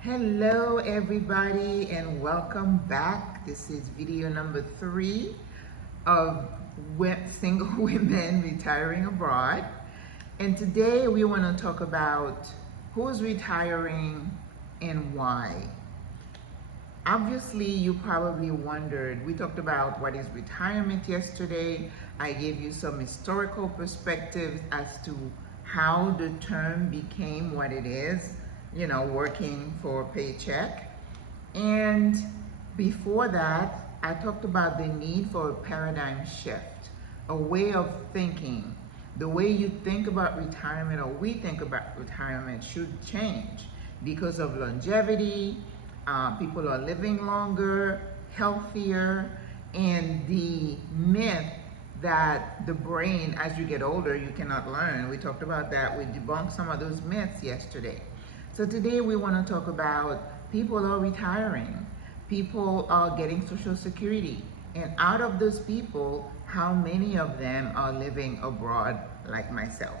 Hello everybody and welcome back. This is video number 3 of single women retiring abroad. And today we want to talk about who's retiring and why. Obviously, you probably wondered, we talked about what is retirement yesterday. I gave you some historical perspectives as to how the term became what it is, working for a paycheck. And before that, I talked about the need for a paradigm shift, a way of thinking. The way you think about retirement, or we think about retirement, should change because of longevity. People are living longer, healthier, and the myth that the brain, as you get older, you cannot learn. We talked about that. We debunked some of those myths yesterday. So today we want to talk about people are retiring. People are getting Social Security. And out of those people, how many of them are living abroad like myself?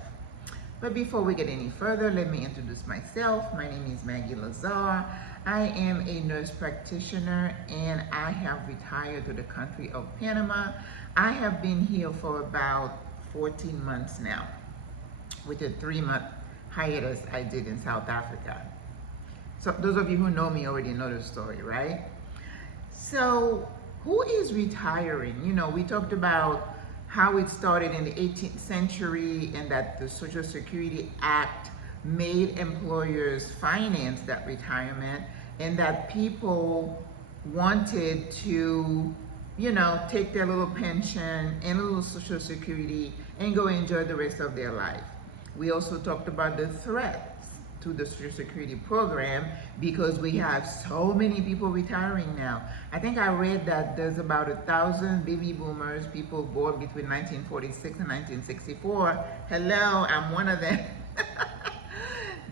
But before we get any further, let me introduce myself. My name is Maggie Lazar. I am a nurse practitioner and I have retired to the country of Panama. I have been here for about 14 months now, with a 3-month hiatus I did in South Africa. So those of you who know me already know the story, right? So who is retiring? We talked about how it started in the 18th century and that the Social Security Act made employers finance that retirement, and that people wanted to, take their little pension and a little Social Security and go enjoy the rest of their life. We also talked about the threats to the Social Security program because we have so many people retiring now. I think I read that there's about 1,000 baby boomers, people born between 1946 and 1964. Hello, I'm one of them.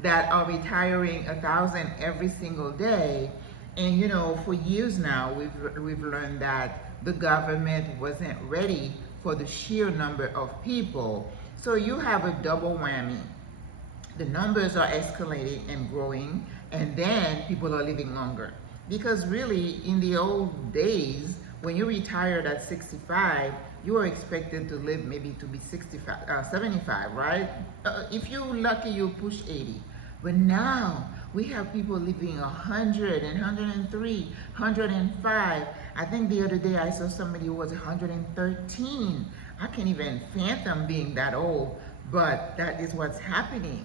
That are retiring 1,000 every single day. And for years now, we've learned that the government wasn't ready for the sheer number of people. So you have a double whammy. The numbers are escalating and growing, and then people are living longer. Because really, in the old days, when you retired at 65, you were expected to live maybe to be 75, right? If you're lucky, you push 80. But now, we have people living 100 and 103, 105. I think the other day I saw somebody who was 113. I can't even fathom being that old, but that is what's happening.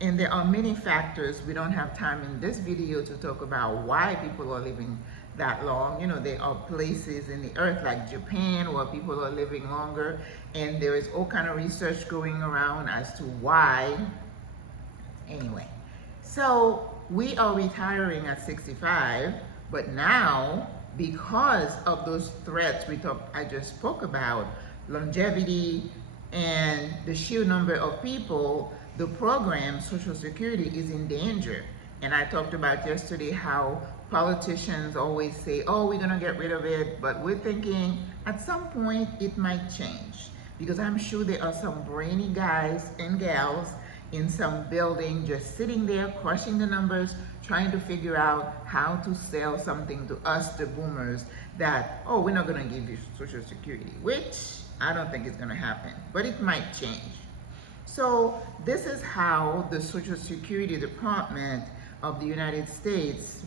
And there are many factors. We don't have time in this video to talk about why people are living that long. There are places in the earth like Japan where people are living longer, and there is all kind of research going around as to why. Anyway, so we are retiring at 65, but now, because of those threats I just spoke about, longevity and the sheer number of people, the program, Social Security, is in danger. And I talked about yesterday how politicians always say, oh, we're gonna get rid of it, but we're thinking at some point it might change. Because I'm sure there are some brainy guys and gals in some building just sitting there crushing the numbers, trying to figure out how to sell something to us, the boomers, that, oh, we're not gonna give you Social Security, which I don't think is gonna happen, but it might change. So this is how the Social Security Department of the United States,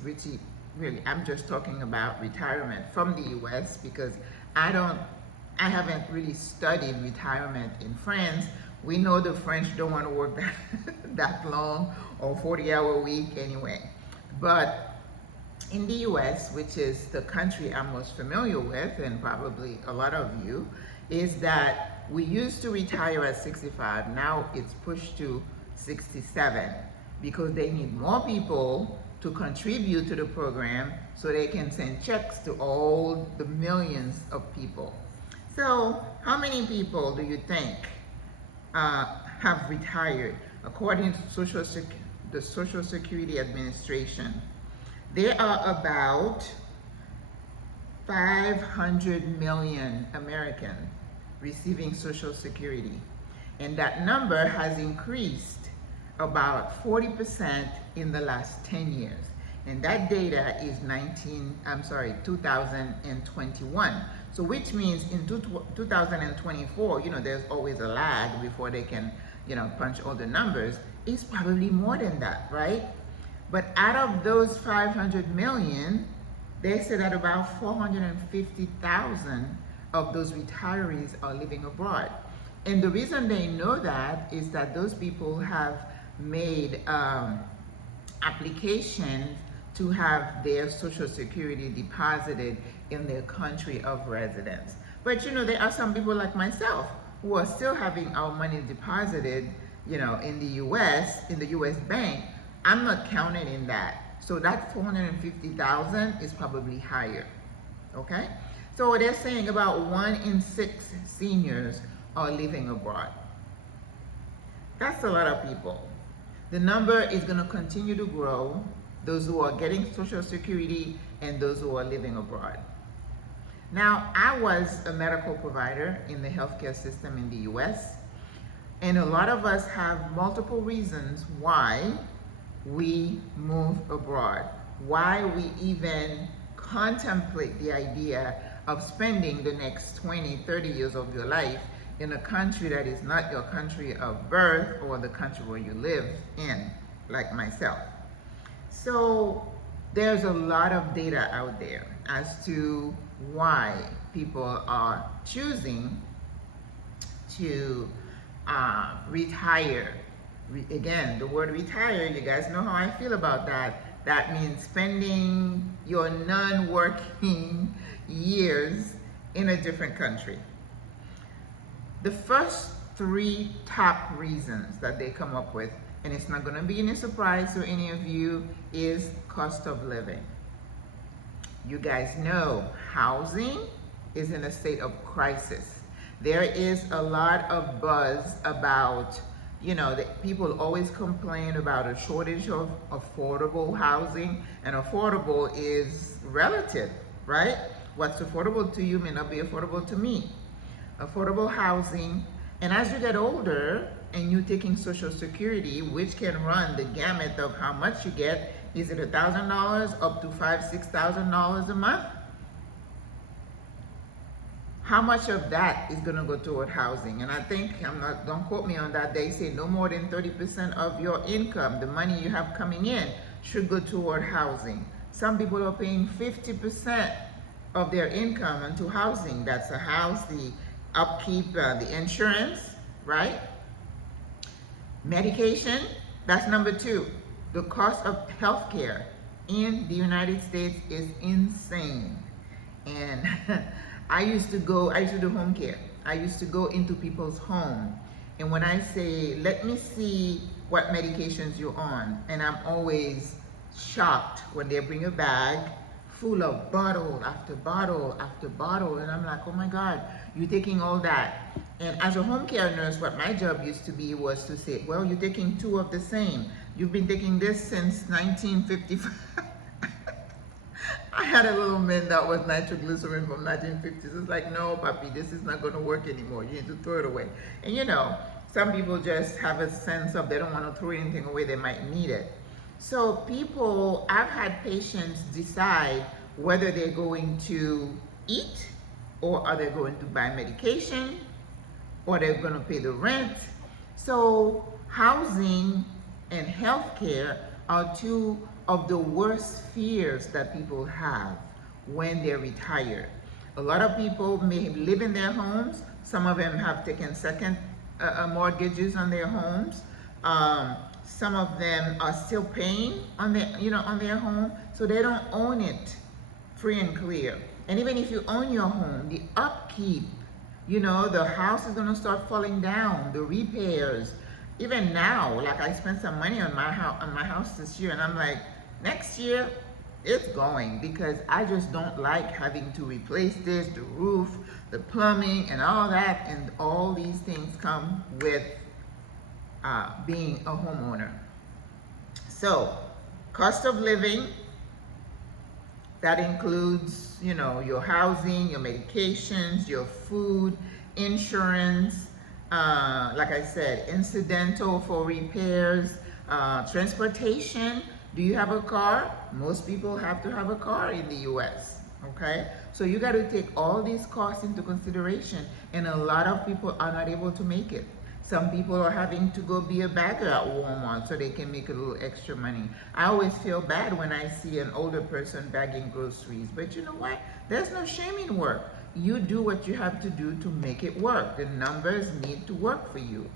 really, I'm just talking about retirement from the US because I haven't really studied retirement in France. We know the French don't want to work that long or 40-hour week anyway. But in the US, which is the country I'm most familiar with, and probably a lot of you, is that we used to retire at 65. Now it's pushed to 67 because they need more people to contribute to the program so they can send checks to all the millions of people. So how many people do you think have retired according to the Social Security Administration? There are about 500 million Americans receiving Social Security, and that number has increased about 40% in the last 10 years. And that data is 2021. So which means in 2024, there's always a lag before they can, punch all the numbers. It's probably more than that, right? But out of those 500 million, they say that about 450,000 of those retirees are living abroad. And the reason they know that is that those people have made applications to have their Social Security deposited in their country of residence. But there are some people like myself who are still having our money deposited, in the US bank. I'm not counted in that. So that 450,000 is probably higher, okay? So they're saying about 1 in 6 seniors are living abroad. That's a lot of people. The number is going to continue to grow, those who are getting Social Security and those who are living abroad. Now, I was a medical provider in the healthcare system in the US, and a lot of us have multiple reasons why we move abroad, why we even contemplate the idea of spending the next 20, 30 years of your life in a country that is not your country of birth or the country where you live in, like myself. So there's a lot of data out there as to why people are choosing to retire. Again, the word retire, you guys know how I feel about that. That means spending your non-working years in a different country. The first 3 top reasons that they come up with, and it's not going to be any surprise to any of you, is cost of living. You guys know housing is in a state of crisis. There is a lot of buzz about, that people always complain about a shortage of affordable housing, and affordable is relative, right? What's affordable to you may not be affordable to me. Affordable housing, and as you get older and you're taking Social Security, which can run the gamut of how much you get, is it $1,000 up to $5,000, $6,000 a month? How much of that is going to go toward housing? And I think, don't quote me on that, they say no more than 30% of your income, the money you have coming in, should go toward housing. Some people are paying 50% of their income into housing. That's the house, the upkeep, the insurance, right? Medication, that's number 2. The cost of healthcare in the United States is insane. And I used to do home care. I used to go into people's home. And when I say, let me see what medications you're on, and I'm always shocked when they bring a bag full of bottle after bottle after bottle. And I'm like, oh my God, you're taking all that. And as a home care nurse, what my job used to be was to say, well, you're taking 2 of the same. You've been taking this since 1955. I had a little mint that was nitroglycerin from 1950s. It's like, no, papi, this is not going to work anymore. You need to throw it away. And some people just have a sense of they don't want to throw anything away. They might need it. So I've had patients decide whether they're going to eat, or are they going to buy medication, or they're going to pay the rent. So housing and healthcare are 2 of the worst fears that people have when they're retired. A lot of people may live in their homes. Some of them have taken second mortgages on their homes. Some of them are still paying on their home, so they don't own it free and clear. And even if you own your home, the upkeep, the house is going to start falling down, the repairs. Even now, like I spent some money on my house this year, and I'm like, next year it's going, because I just don't like having to replace this, the roof, the plumbing, and all that. And all these things come with being a homeowner. So, cost of living, that includes, your housing, your medications, your food, insurance, like I said, incidental for repairs, transportation. Do you have a car? Most people have to have a car in the US, okay? So you got to take all these costs into consideration, and a lot of people are not able to make it. Some people are having to go be a bagger at Walmart so they can make a little extra money. I always feel bad when I see an older person bagging groceries, but you know what? There's no shame in work. You do what you have to do to make it work. The numbers need to work for you.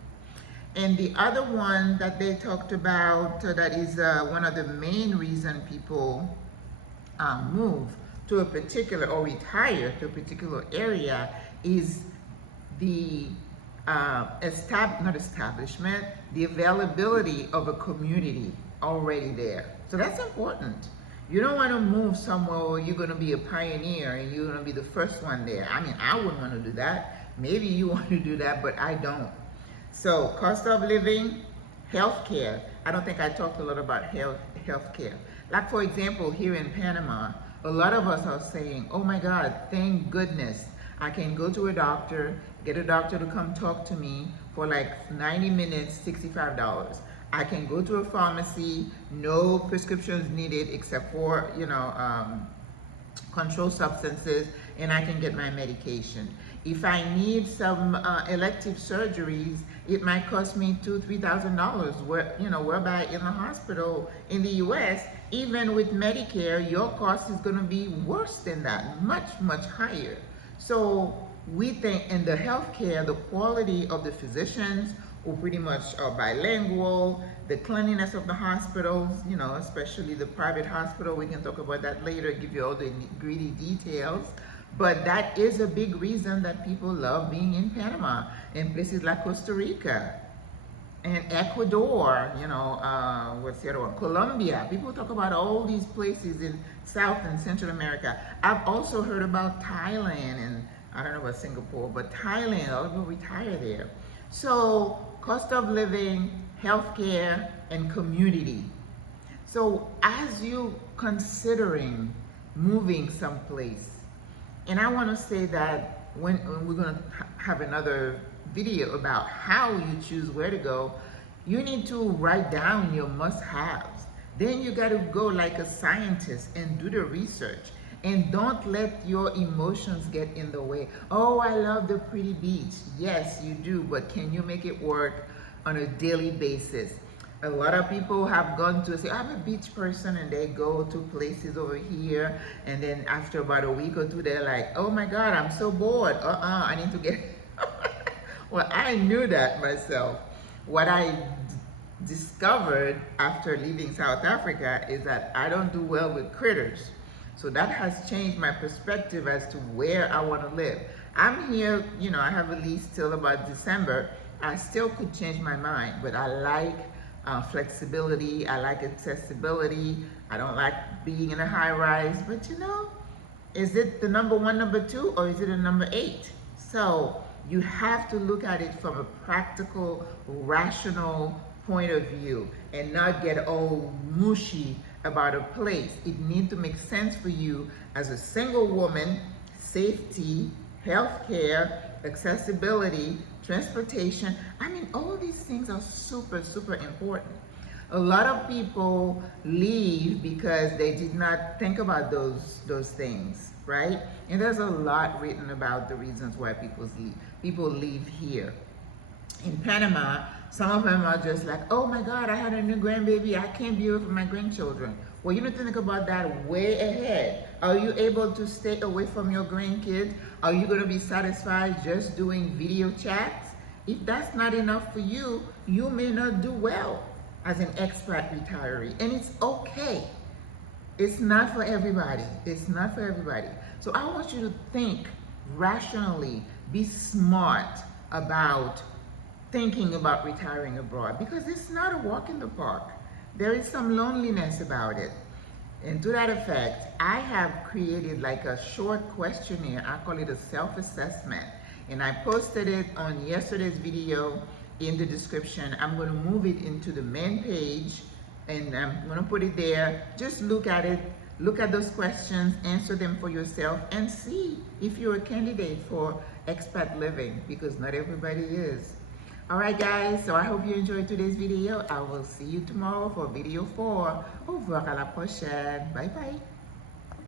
And the other one that they talked about that is one of the main reason people move to a particular or retire to a particular area is the not establishment, the availability of a community already there. So that's important. You don't want to move somewhere where you're going to be a pioneer and you're going to be the first one there. I mean, I wouldn't want to do that. Maybe you want to do that, but I don't. So cost of living, healthcare. I don't think I talked a lot about healthcare. Like for example, here in Panama, a lot of us are saying, oh my God, thank goodness I can go to a doctor, get a doctor to come talk to me for like 90 minutes, $65. I can go to a pharmacy, no prescriptions needed except for, controlled substances, and I can get my medication. If I need some elective surgeries, it might cost me $2,000-3,000. Whereby in the hospital in the U.S., even with Medicare, your cost is going to be worse than that, much, much higher. So we think in the healthcare, the quality of the physicians who pretty much are bilingual, the cleanliness of the hospitals, especially the private hospital, we can talk about that later, give you all the gritty details. But that is a big reason that people love being in Panama, in places like Costa Rica and Ecuador, what's the other one? Colombia. People talk about all these places in South and Central America. I've also heard about Thailand, and I don't know about Singapore, but Thailand, a lot of people retire there. So cost of living, healthcare, and community. So as you considering moving someplace, and I want to say that when we're going to have another video about how you choose where to go, you need to write down your must-haves. Then you got to go like a scientist and do the research. And don't let your emotions get in the way. Oh, I love the pretty beach. Yes, you do, but can you make it work on a daily basis? A lot of people have gone to say, I'm a beach person, and they go to places over here, and then after about a week or two, they're like, oh my God, I'm so bored. I need to get... Well, I knew that myself. What I discovered after leaving South Africa is that I don't do well with critters. So that has changed my perspective as to where I want to live. I'm here, I have a lease till about December. I still could change my mind, but I like flexibility. I like accessibility. I don't like being in a high rise, but is it the number 1, number 2, or is it a number 8? So you have to look at it from a practical, rational point of view and not get all mushy about a place. It needs to make sense for you as a single woman. Safety, healthcare, accessibility, transportation. I mean, all these things are super, super important. A lot of people leave because they did not think about those things, right? And there's a lot written about the reasons why people leave here. In Panama, some of them are just like, oh my God, I had a new grandbaby, I can't be with my grandchildren. Well, you need to think about that way ahead. Are you able to stay away from your grandkids? Are you going to be satisfied just doing video chats? If that's not enough for you, you may not do well as an expat retiree. And it's okay. It's not for everybody. It's not for everybody. So I want you to think rationally, be smart about thinking about retiring abroad, because it's not a walk in the park. There is some loneliness about it. And to that effect, I have created like a short questionnaire. I call it a self-assessment. And I posted it on yesterday's video in the description. I'm going to move it into the main page, and I'm going to put it there. Just look at it. Look at those questions, answer them for yourself, and see if you're a candidate for expat living, because not everybody is. Alright guys, so I hope you enjoyed today's video. I will see you tomorrow for video 4. Au revoir, à la prochaine. Bye bye.